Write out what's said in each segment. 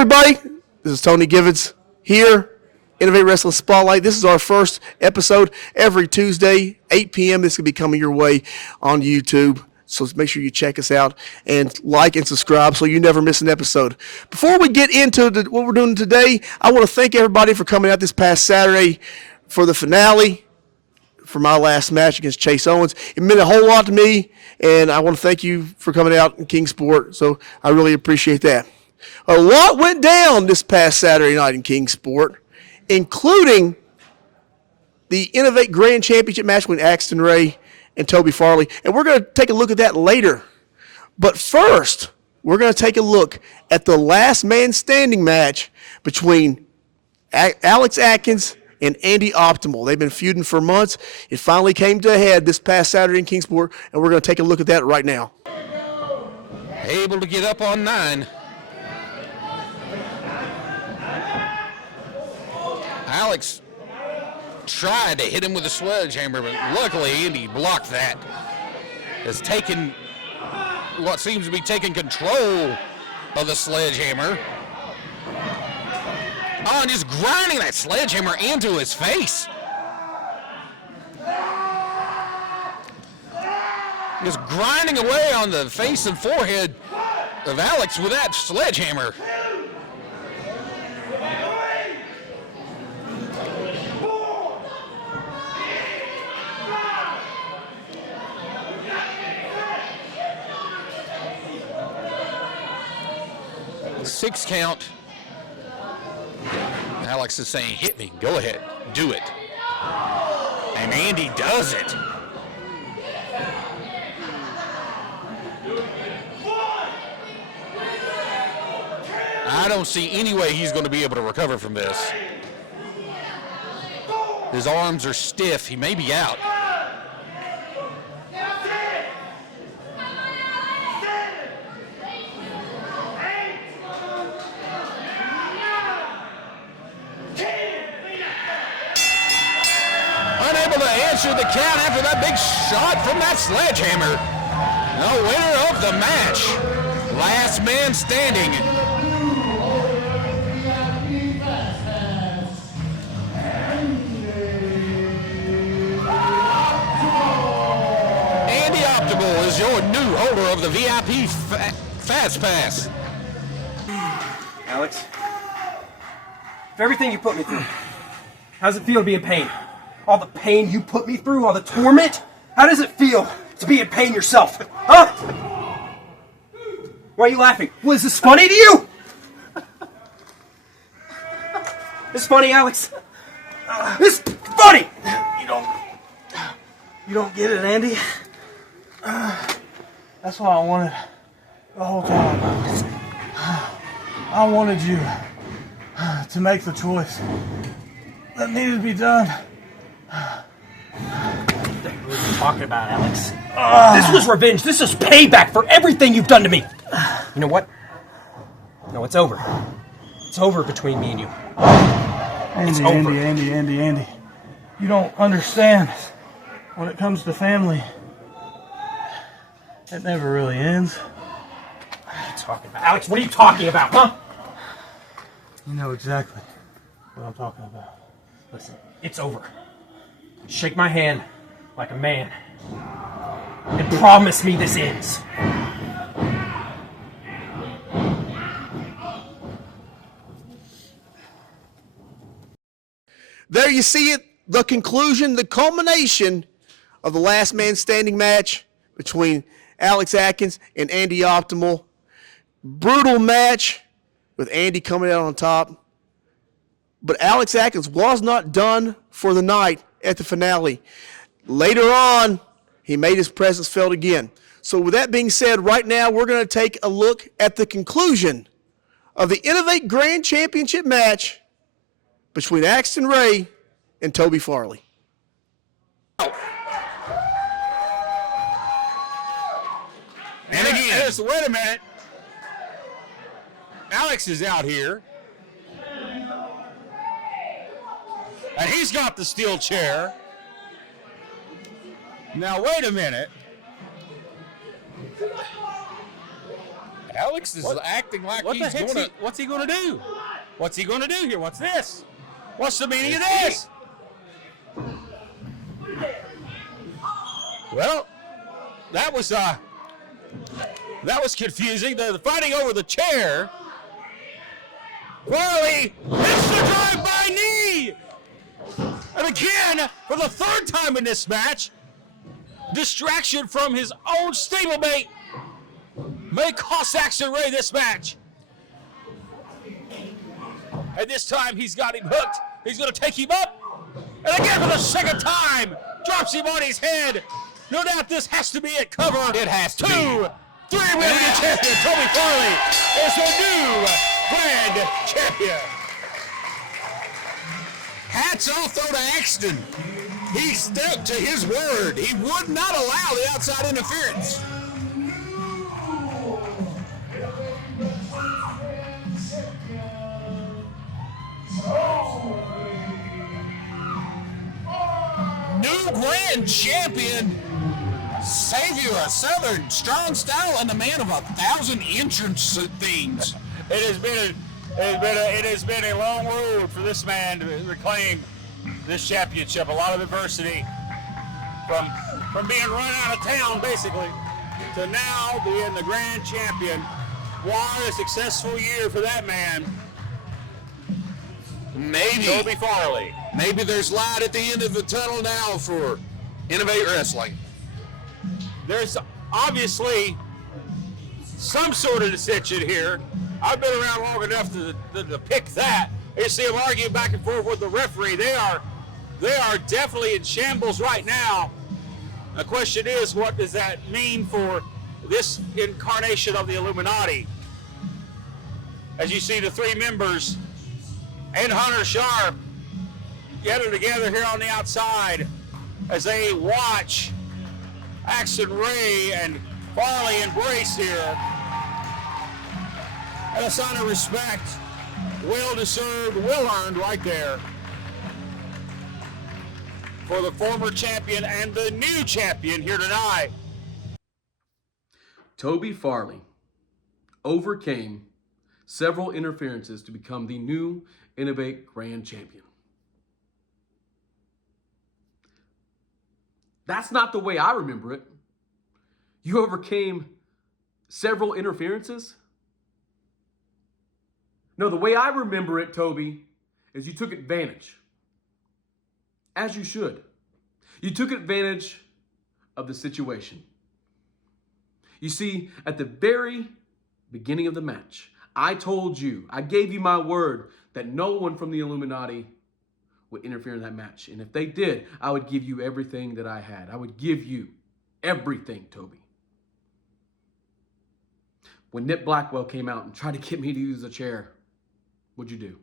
everybody. This is Tony Givens here, Innovate Wrestling Spotlight. This is our first episode every Tuesday, 8 p.m. This will be coming your way on YouTube. So make sure you check us out and like and subscribe so you never miss an episode. Before we get into what we're doing today, I want to thank everybody for coming out this past Saturday for the finale for my last match against Chase Owens. It meant a whole lot to me, and I want to thank you for coming out in Kingsport. So I really appreciate that. A lot went down this past Saturday night in Kingsport, including the Innovate Grand Championship match between Axton Ray and Toby Farley, and we're going to take a look at that later. But first, we're going to take a look at the last man standing match between Alex Atkins and Andy Optimal. They've been feuding for months. It finally came to a head this past Saturday in Kingsport, and we're going to take a look at that right now. Able to get up on 9. Alex tried to hit him with a sledgehammer, but luckily Andy blocked that. Has taken what seems to be taking control of the sledgehammer. Oh, and just grinding that sledgehammer into his face. Just grinding away on the face and forehead of Alex with that sledgehammer. Six count. Alex is saying, hit me, go ahead, do it. And Andy does it. I don't see any way he's going to be able to recover from this. His arms are stiff, he may be out. The count after that big shot from that sledgehammer. The winner of the match, last man standing. Andy Optimal is your new holder of the VIP Fast Pass. Alex, for everything you put me through, how does it feel to be in pain? All the pain you put me through, all the torment? How does it feel to be in pain yourself? Huh? Why are you laughing? Was this funny to you? This funny, Alex? This funny! You don't get it, Andy. That's what I wanted the whole time. I wanted you to make the choice that needed to be done. What are you talking about, Alex? This was revenge. This is payback for everything you've done to me. You know what? No, it's over. It's over between me and you. Andy. You don't understand. When it comes to family, it never really ends. What are you talking about? Alex, what are you talking about, huh? You know exactly what I'm talking about. Listen, it's over. Shake my hand like a man and promise me this ends. There you see it, the conclusion, the culmination of the last man standing match between Alex Atkins and Andy Optimal. Brutal match with Andy coming out on top. But Alex Atkins was not done for the night at the finale. Later on, he made his presence felt again. So with that being said, right now we're going to take a look at the conclusion of the Innovate Grand Championship match between Axton Ray and Toby Farley. And again, So wait a minute. Alex is out here. And he's got the steel chair. Now, wait a minute. Alex is acting like What the he's heck's going to. what's he going to do? What's he going to do here? What's this? What's the meaning of this? Well, that was confusing. The fighting over the chair. Farley hits the drive-by knee, and again for the third time in this match, distraction from his own stablemate may cost Saxon Ray this match. And this time he's got him hooked. He's going to take him up. And again for the second time, drops him on his head. No doubt this has to be a cover. It has to 2, 3, be. we have a champion. Toby Farley is the new grand champion. Hats off though to Axton. He stuck to his word. He would not allow the outside interference. New grand champion, savior of Southern strong style, and the man of 1,000 entrance themes. It has been a long road for this man to reclaim this championship. A lot of adversity from being run out of town basically to now being the grand champion. What a successful year for that man, Maybe. Toby Farley. Maybe there's light at the end of the tunnel now for Innovate Wrestling. There's obviously some sort of dissension here. I've been around long enough to pick that. You see them arguing back and forth with the referee. They are definitely in shambles right now. The question is, what does that mean for this incarnation of the Illuminati? As you see the three members and Hunter Sharp gathered together here on the outside as they watch Axton Ray and Farley embrace here. And a sign of respect, well deserved, well earned right there for the former champion and the new champion here tonight. Toby Farley overcame several interferences to become the new Innovate Grand Champion. That's not the way I remember it. You overcame several interferences? No, the way I remember it, Toby, is you took advantage. As you should. You took advantage of the situation. You see, at the very beginning of the match, I told you, I gave you my word that no one from the Illuminati would interfere in that match. And if they did, I would give you everything that I had. I would give you everything, Toby. When Nick Blackwell came out and tried to get me to use a chair, what'd you do?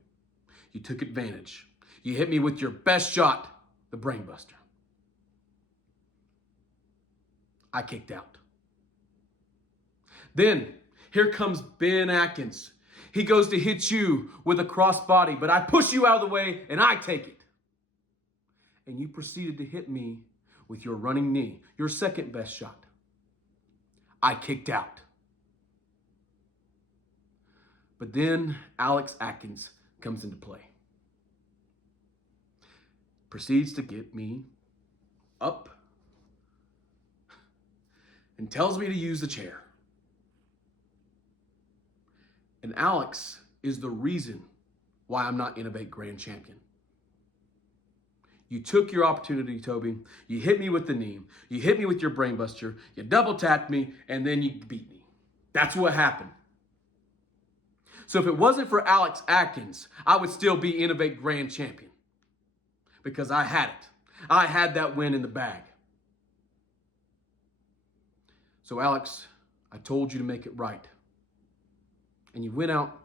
You took advantage. You hit me with your best shot, the Brainbuster. I kicked out. Then, here comes Ben Atkins. He goes to hit you with a crossbody, but I push you out of the way and I take it. And you proceeded to hit me with your running knee, your second best shot. I kicked out. But then Alex Atkins comes into play. Proceeds to get me up and tells me to use the chair. And Alex is the reason why I'm not Innovate Grand Champion. You took your opportunity, Toby. You hit me with the knee. You hit me with your brainbuster. You double tapped me, and then you beat me. That's what happened. So if it wasn't for Alex Atkins, I would still be Innovate Grand Champion. Because I had it. I had that win in the bag. So Alex, I told you to make it right. And you went out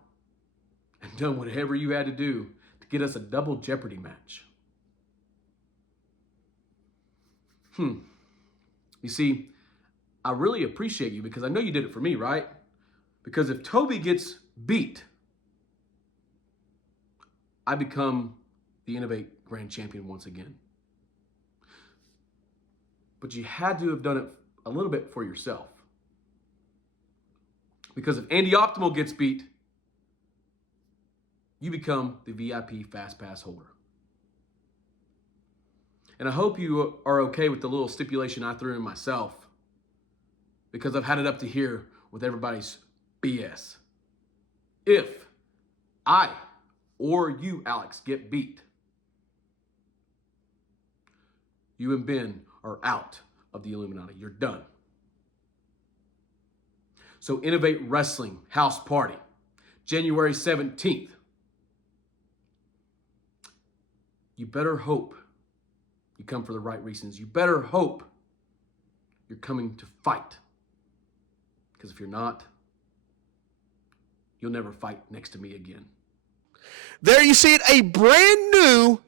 and done whatever you had to do to get us a double Jeopardy match. You see, I really appreciate you because I know you did it for me, right? Because if Toby gets beat, I become the Innovate Grand Champion once again. But you had to have done it a little bit for yourself. Because if Andy Optimal gets beat, you become the VIP Fast Pass holder. And I hope you are okay with the little stipulation I threw in myself, because I've had it up to here with everybody's BS. If I or you, Alex, get beat, you and Ben are out of the Illuminati. You're done. So Innovate Wrestling House Party, January 17th. You better hope you come for the right reasons. You better hope you're coming to fight. Because if you're not, you'll never fight next to me again. There you see it, a brand new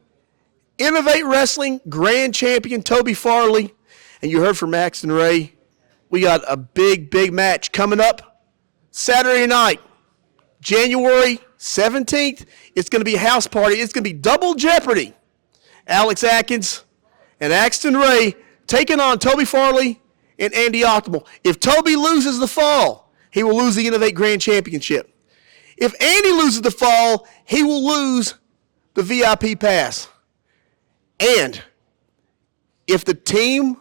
Innovate Wrestling Grand Champion, Toby Farley. And you heard from Axton Ray. We got a big, big match coming up Saturday night, January 17th. It's going to be a house party. It's going to be double jeopardy. Alex Atkins and Axton Ray taking on Toby Farley and Andy Optimal. If Toby loses the fall, he will lose the Innovate Grand Championship. If Andy loses the fall, he will lose the VIP pass. And if the team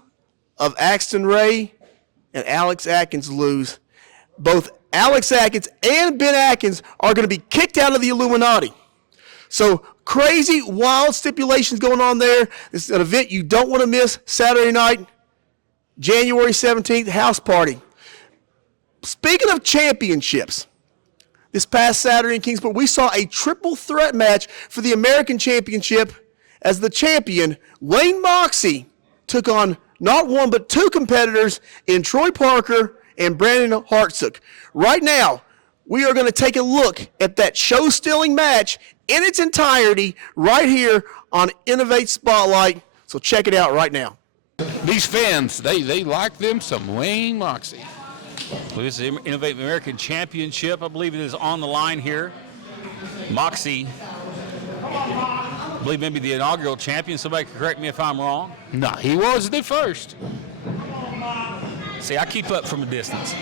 of Axton Ray and Alex Atkins lose, both Alex Atkins and Ben Atkins are going to be kicked out of the Illuminati. So crazy, wild stipulations going on there. This is an event you don't want to miss. Saturday night, January 17th, house party. Speaking of championships, this past Saturday in Kingsport, we saw a triple threat match for the American Championship as the champion, Wayne Moxie, took on not one but two competitors in Troy Parker and Brandon Hartsook. Right now, we are going to take a look at that show-stealing match in its entirety right here on Innovate Spotlight. So check it out right now. These fans, they like them some Wayne Moxie. Well, this is the Innovate American Championship. I believe it is on the line here. Moxie, I believe maybe the inaugural champion. Somebody can correct me if I'm wrong. No, he was the first. See, I keep up from a distance.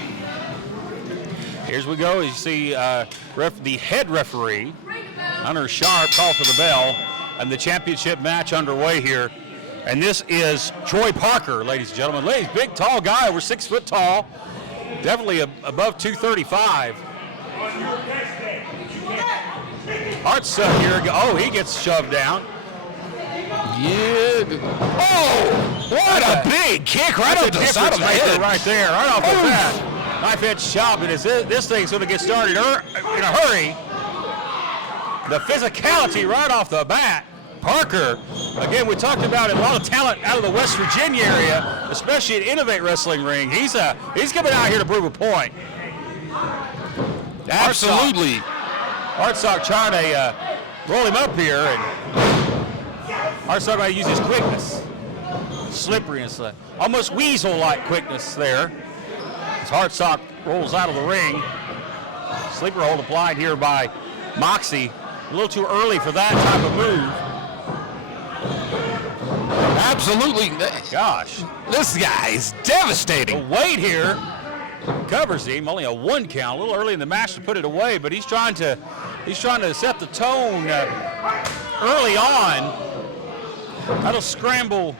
Here's we go. As you see, the head referee, Hunter Sharp, call for the bell, and the championship match underway here. And this is Troy Parker, ladies and gentlemen. Ladies, big, tall guy, over 6 foot tall. Definitely above 235. Hartsook here. Oh, he gets shoved down. Yeah. Oh, what a big kick right off the side of the head. Right there, right off the bat. Knife edge chop. And this thing's going to get started in a hurry. The physicality right off the bat. Parker, again, we talked about a lot of talent out of the West Virginia area, especially at Innovate Wrestling Ring. He's coming out here to prove a point. Absolutely. Hartsock trying to roll him up here, and Hartsock might use his quickness, slipperiness, almost weasel-like quickness there. As Hartsock rolls out of the ring, sleeper hold applied here by Moxie. A little too early for that type of move. Absolutely. Gosh. This guy is devastating. The weight here covers him. Only a 1 count. A little early in the match to put it away, but he's trying to set the tone early on. That'll scramble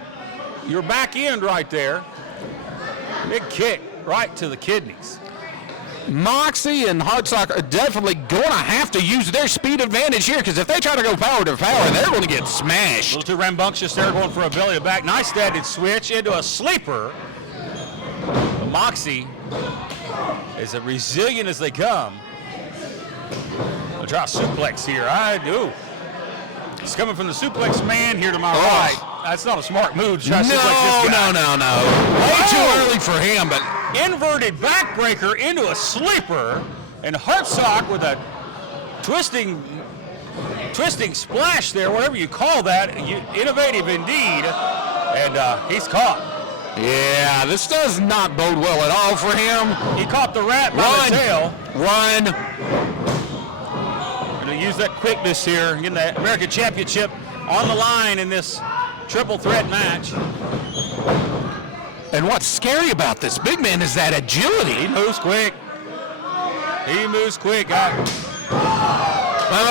your back end right there. Big kick right to the kidneys. Moxie and Hartsock are definitely going to have to use their speed advantage here, because if they try to go power to power, they're going to get A smashed. little too rambunctious there, going for a belly to back. Nice standing switch into a sleeper. But Moxie is as resilient as they come. I'll try a suplex here. I do. It's coming from the suplex man here to my right. That's not a smart move to try to suplex this guy. No. Way too early for him, but Inverted backbreaker into a sleeper, and Hartsock with a twisting splash there, whatever you call that. Innovative indeed, and he's caught. yeah, this does not bode well at all for him. He caught the rat by the tail. Run. Going to use that quickness here, getting the American Championship on the line in this triple threat match. And what's scary about this big man is that agility. He moves quick. He moves quick. I'm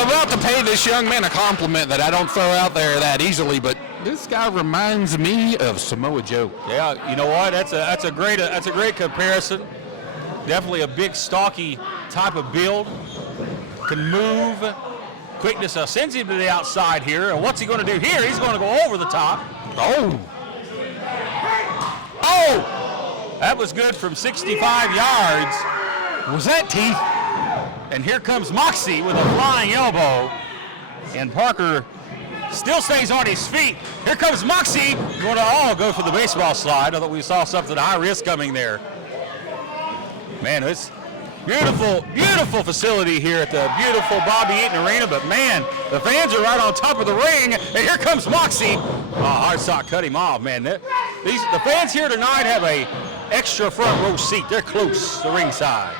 about to pay this young man a compliment that I don't throw out there that easily, but this guy reminds me of Samoa Joe. Yeah, you know what? That's a great comparison. Definitely a big, stocky type of build. Can move. Quickness sends him to the outside here. And what's he going to do here? He's going to go over the top. Oh! That was good from 65 yards. Was that teeth? And here comes Moxie with a flying elbow. And Parker still stays on his feet. Here comes Moxie. Going to go for the baseball slide. I thought we saw something high risk coming there. Man, it's beautiful, beautiful facility here at the beautiful Bobby Eaton Arena. But man, the fans are right on top of the ring. And here comes Moxie. Hardsock cut him off, man. The fans here tonight have a extra front row seat. They're close to ringside.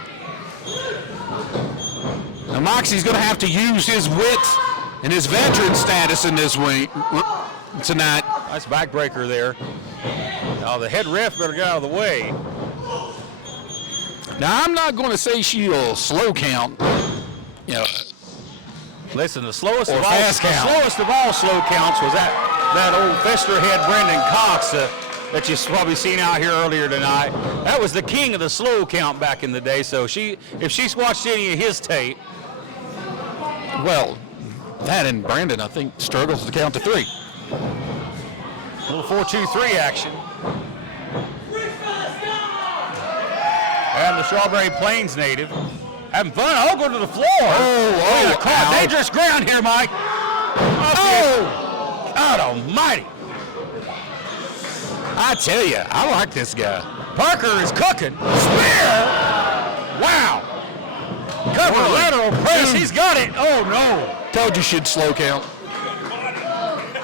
Now Moxie's going to have to use his width and his veteran status in this week tonight. Nice backbreaker there. Now the head ref better get out of the way. Now I'm not going to say she'll slow count. You know, listen, the slowest or of fast all, count. the slowest of all slow counts was that old Festerhead Brendan Cox that you've probably seen out here earlier tonight. That was the king of the slow count back in the day. So if she's watched any of his tape, well, that and Brandon, I think, struggles to count to 3. a little 4-2-3 action. And the Strawberry Plains native having fun. Oh, go to the floor. Ouch. Dangerous ground here, Mike. God almighty. I tell you, I like this guy. Parker is cooking. Spear. Wow. Cover lateral press. He's got it. Oh, no. Told you should slow count.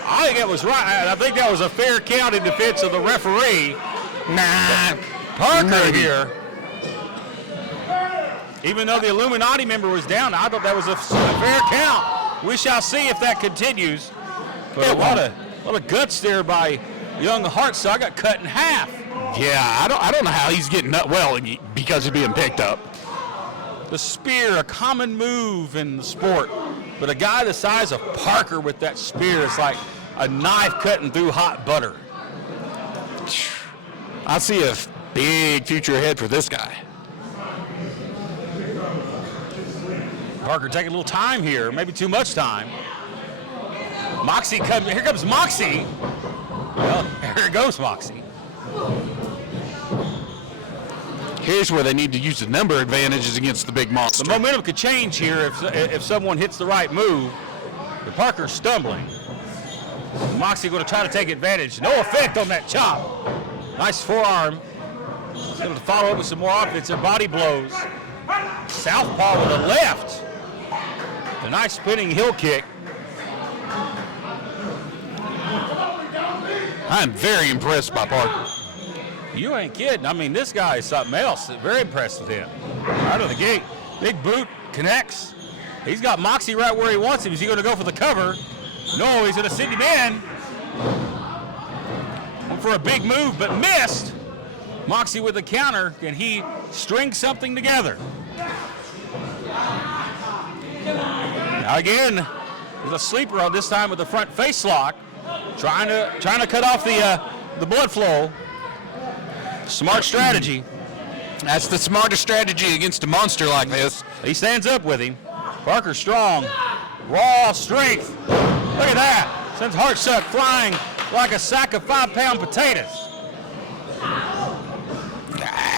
I think that was right. I think that was a fair count in defense of the referee. Nah. Parker Maybe. here. Even though the Illuminati member was down, I thought that was a fair count. We shall see if that continues. But a lot of guts there by young Hartsock. Got cut in half. Yeah, I don't know how he's getting up. Well, because he's being picked up. The spear, a common move in the sport. But a guy the size of Parker with that spear is like a knife cutting through hot butter. I see a big future ahead for this guy. Parker taking a little time here, maybe too much time. Moxie comes, here comes Moxie. Well, here goes Moxie. Here's where they need to use the number advantages against the big monster. The momentum could change here if someone hits the right move. But Parker's stumbling. Moxie going to try to take advantage. No effect on that chop. Nice forearm. He's going to follow up with some more offensive body blows. Southpaw with a left. A nice spinning heel kick. I'm very impressed by Parker. You ain't kidding. I mean, this guy is something else. Very impressed with him. Out of the gate. Big boot, connects. He's got Moxie right where he wants him. Is he going to go for the cover? No, he's going to send him in. Went for a big move, but missed. Moxie with the counter. Can he string something together? Now again, there's a sleeper on this time with the front face lock. Trying to cut off the blood flow. Smart strategy. That's the smartest strategy against a monster like this. He stands up with him. Parker strong. Raw strength. Look at that. Sends Hartsock flying like a sack of 5-pound potatoes.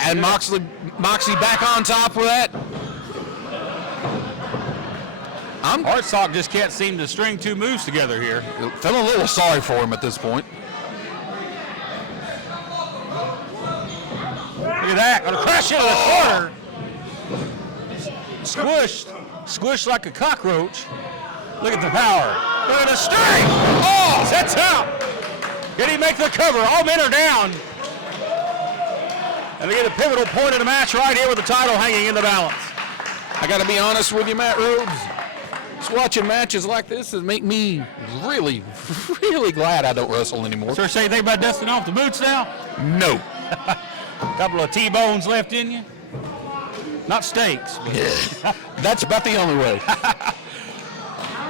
And Moxie back on top with that. Hartsock just can't seem to string two moves together here. Feeling a little sorry for him at this point. Look at that. Gonna crash into the corner. Squished like a cockroach. Look at the power. Look at the strength. Oh, sets out. Can he make the cover? All men are down. And they get a pivotal point in the match right here with the title hanging in the balance. I got to be honest with you, Matt Rhodes. Just watching matches like this has make me really, really glad I don't wrestle anymore. Sir, say anything about dusting off the boots now? No. Couple of T-bones left in you. Not steaks. But That's about the only way.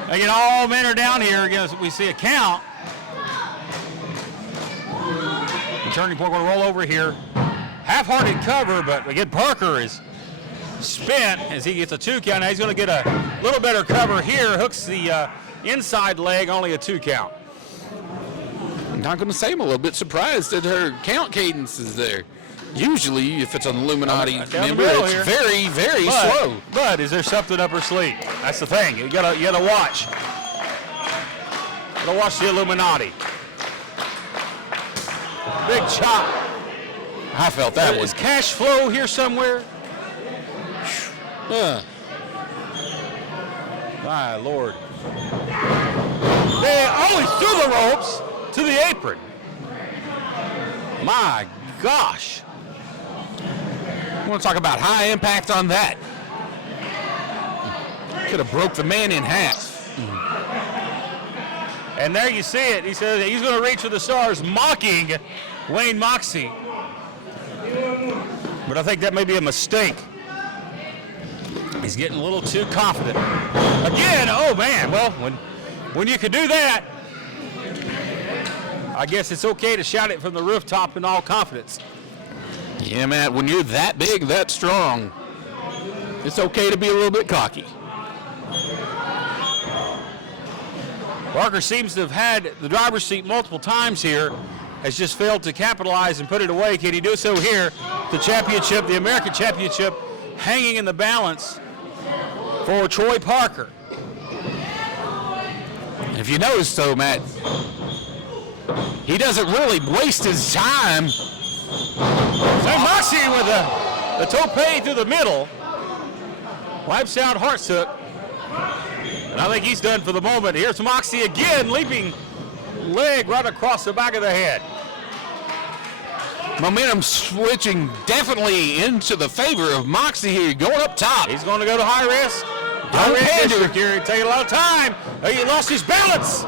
again, all men are down here. Again, we see a count. The turning point will roll over here. Half-hearted cover, but again, Parker is spent as he gets a 2 count. Now he's going to get a little better cover here. Hooks the inside leg, only a 2 count. I'm not going to say I'm a little bit surprised that her count cadence is there. Usually, if it's an Illuminati member, it's here. very, very slow. But is there something up her sleeve? That's the thing. You gotta watch. Gotta watch the Illuminati. Big chop. I felt that Is one. cash flow here somewhere? My Lord. He's through the ropes to the apron. My gosh. I want to talk about high impact on that. Could have broke the man in half. And there you see it. He says he's going to reach for the stars, mocking Wayne Moxie. But I think that may be a mistake. He's getting a little too confident. Again, oh man, well, when you can do that, I guess it's okay to shout it from the rooftop in all confidence. Yeah, Matt, when you're that big, that strong, it's okay to be a little bit cocky. Parker seems to have had the driver's seat multiple times here, has just failed to capitalize and put it away. Can he do so here? The championship, the American Championship, hanging in the balance for Troy Parker. If you notice, though, Matt, he doesn't really waste his time. So Moxie with the tope through the middle. Wipes out Hartsook. And I think he's done for the moment. Here's Moxie again, leaping leg right across the back of the head. Momentum switching definitely into the favor of Moxie here, going up top. He's going to go to high risk. High risk district here. He's taking a lot of time. He lost his balance.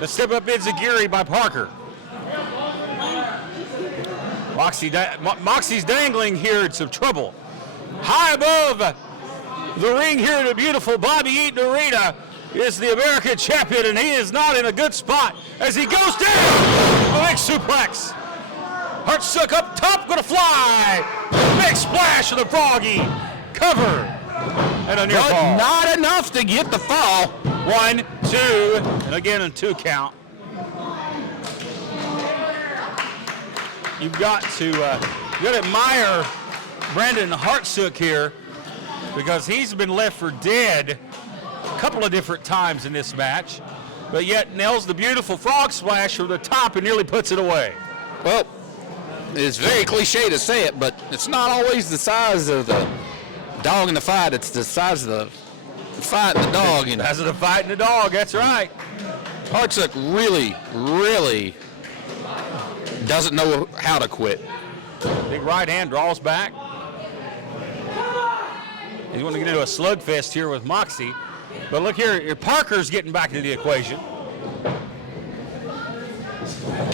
The step up enziguri by Parker. Moxie's dangling here in some trouble. High above the ring here in the beautiful Bobby Eaton Arena is the American champion, and he is not in a good spot as he goes down. A big suplex. Hartsook up top, gonna fly. Big splash of the froggy. Cover. And a near But fall. not enough to get the fall. 1, 2, and again a 2 count. You've got to admire Brandon Hartsook here because he's been left for dead a couple of different times in this match, but yet nails the beautiful frog splash from the top and nearly puts it away. Well, it's very cliche to say it, but it's not always the size of the dog in the fight. It's the size of the fight in the dog. You know. As of the fight and the dog, that's right. Hartsook really, really doesn't know how to quit. Big right hand draws back. He's going to get into a slugfest here with Moxie. But look here, Parker's getting back into the equation.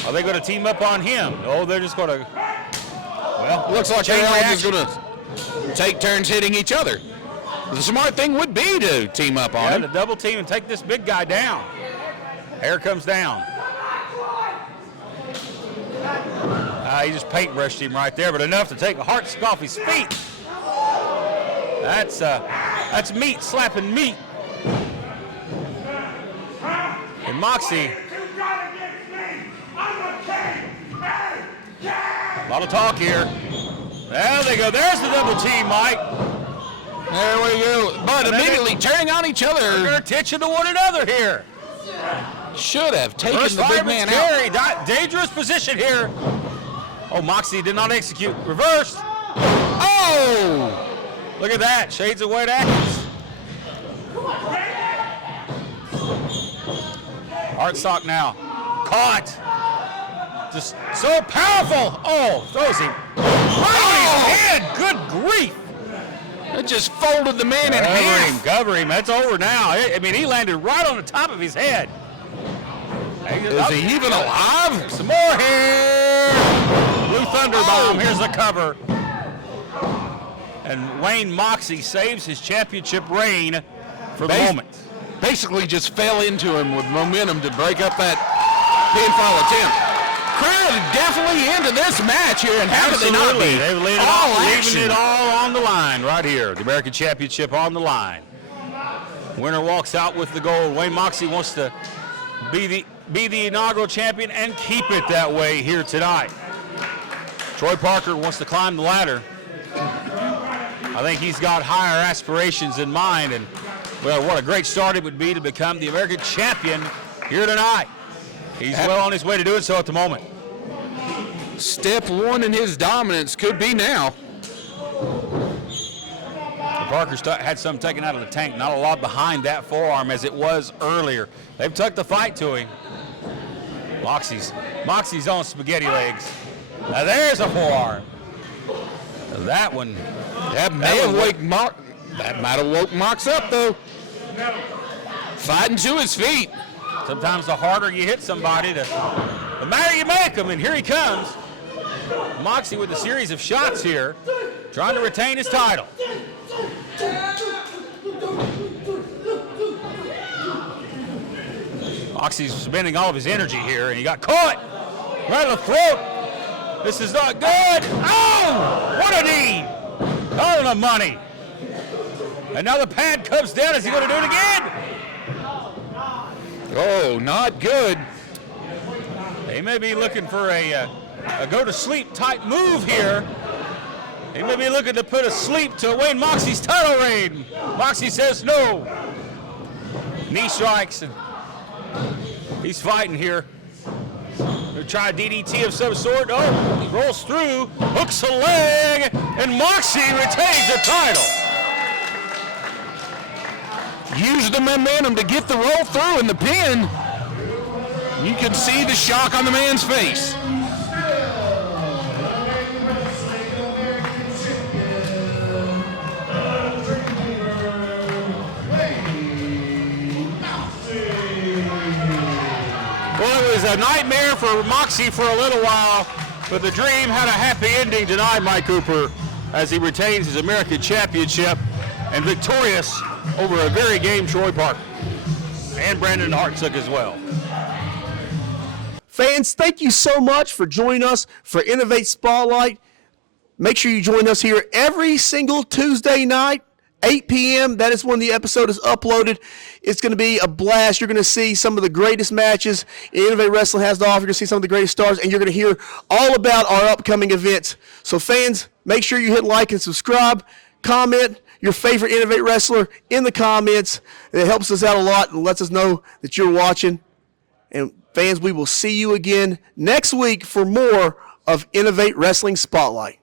Are they going to team up on him? No, they're just going to, well, Looks like chain they're all reaction. just going to take turns hitting each other. The smart thing would be to team up on Yeah, him. the double team and take this big guy down. Hair comes down. He just paintbrushed him right there, but enough to take a Hartsook off his feet. That's meat slapping meat. And Moxie. A lot of talk here. There they go. There's the double team, Mike. There we go. But immediately turning on each They're other. attention to one another here. Should have taken First the big fireman's man out. carry. Dangerous position here. Oh, Moxie did not execute. Reversed. Oh! Look at that. Shades of Wade Atkins. Hartsook now. Caught. Just so powerful. Oh, throws him. Right on his head. Good grief. It just folded the man in half. Cover him. That's over now. I mean, he landed right on the top of his head. Is he even alive? Some more here. Blue Thunder Bomb. Here's the cover. And Wayne Moxie saves his championship reign for the moment. Basically just fell into him with momentum to break up that pinfall attempt. Crowd definitely into this match here, and how could they not be? They're leaving it all on the line right here. The American Championship on the line. Winner walks out with the gold. Wayne Moxie wants to be the inaugural champion and keep it that way here tonight. Troy Parker wants to climb the ladder. I think he's got higher aspirations in mind, and well, what a great start it would be to become the American champion here tonight. He's well on his way to doing so at the moment. Step one in his dominance could be now. Parker had some taken out of the tank, not a lot behind that forearm as it was earlier. They've took the fight to him. Moxie's on spaghetti legs. Now there's a forearm. That one. That might have woke Mox up though. Fighting to his feet. Sometimes the harder you hit somebody, the better you make them, and here he comes. Moxie with a series of shots here, trying to retain his title. Moxie's spending all of his energy here, and he got caught right in the throat. This is not good. Oh, what a knee. Oh, the money. And now the pad comes down. Is he going to do it again? Oh, not good. They may be looking for a go-to-sleep type move here. They may be looking to put a sleep to Wayne Moxie's title reign. Moxie says no. Knee strikes, and he's fighting here. He'll try a DDT of some sort. Oh, he rolls through, hooks a leg, and Moxie retains the title. Use the momentum to get the roll through in the pin. You can see the shock on the man's face. Well, it was a nightmare for Moxie for a little while, but the dream had a happy ending tonight, Mike Cooper, as he retains his American Championship and victorious over a very game Troy Parker. And Brandon Hartsook as well. Fans, thank you so much for joining us for Innovate Spotlight. Make sure you join us here every single Tuesday night, 8 p.m. That is when the episode is uploaded. It's going to be a blast. You're going to see some of the greatest matches Innovate Wrestling has to offer. You're going to see some of the greatest stars, and you're going to hear all about our upcoming events. So fans, make sure you hit like and subscribe, comment your favorite Innovate wrestler in the comments. It helps us out a lot and lets us know that you're watching. And fans, we will see you again next week for more of Innovate Wrestling Spotlight.